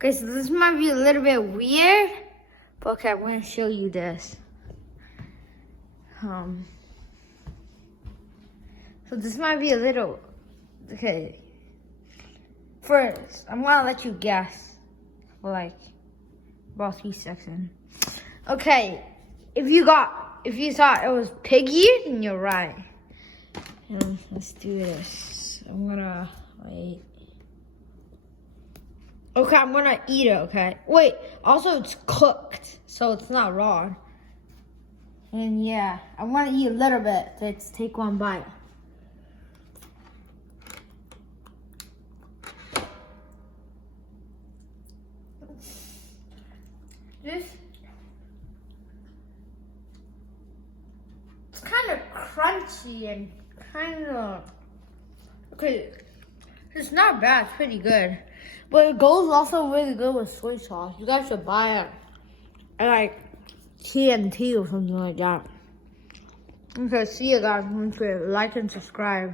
Okay, so this might be a little bit weird, but okay, I'm gonna show you this. So this might be a little, okay. First, I'm gonna let you guess for like about 3 seconds. Okay, if you thought it was piggy, then you're right. Let's do this. I'm gonna wait. Okay, I'm gonna eat it, okay? Wait, also it's cooked, so it's not raw. And yeah, I wanna eat a little bit. Let's take one bite. It's kind of crunchy and kind of, okay, it's not bad, it's pretty good. But it goes also really good with soy sauce. You guys should buy it at like TNT or something like that. Okay, see you guys. Like and subscribe.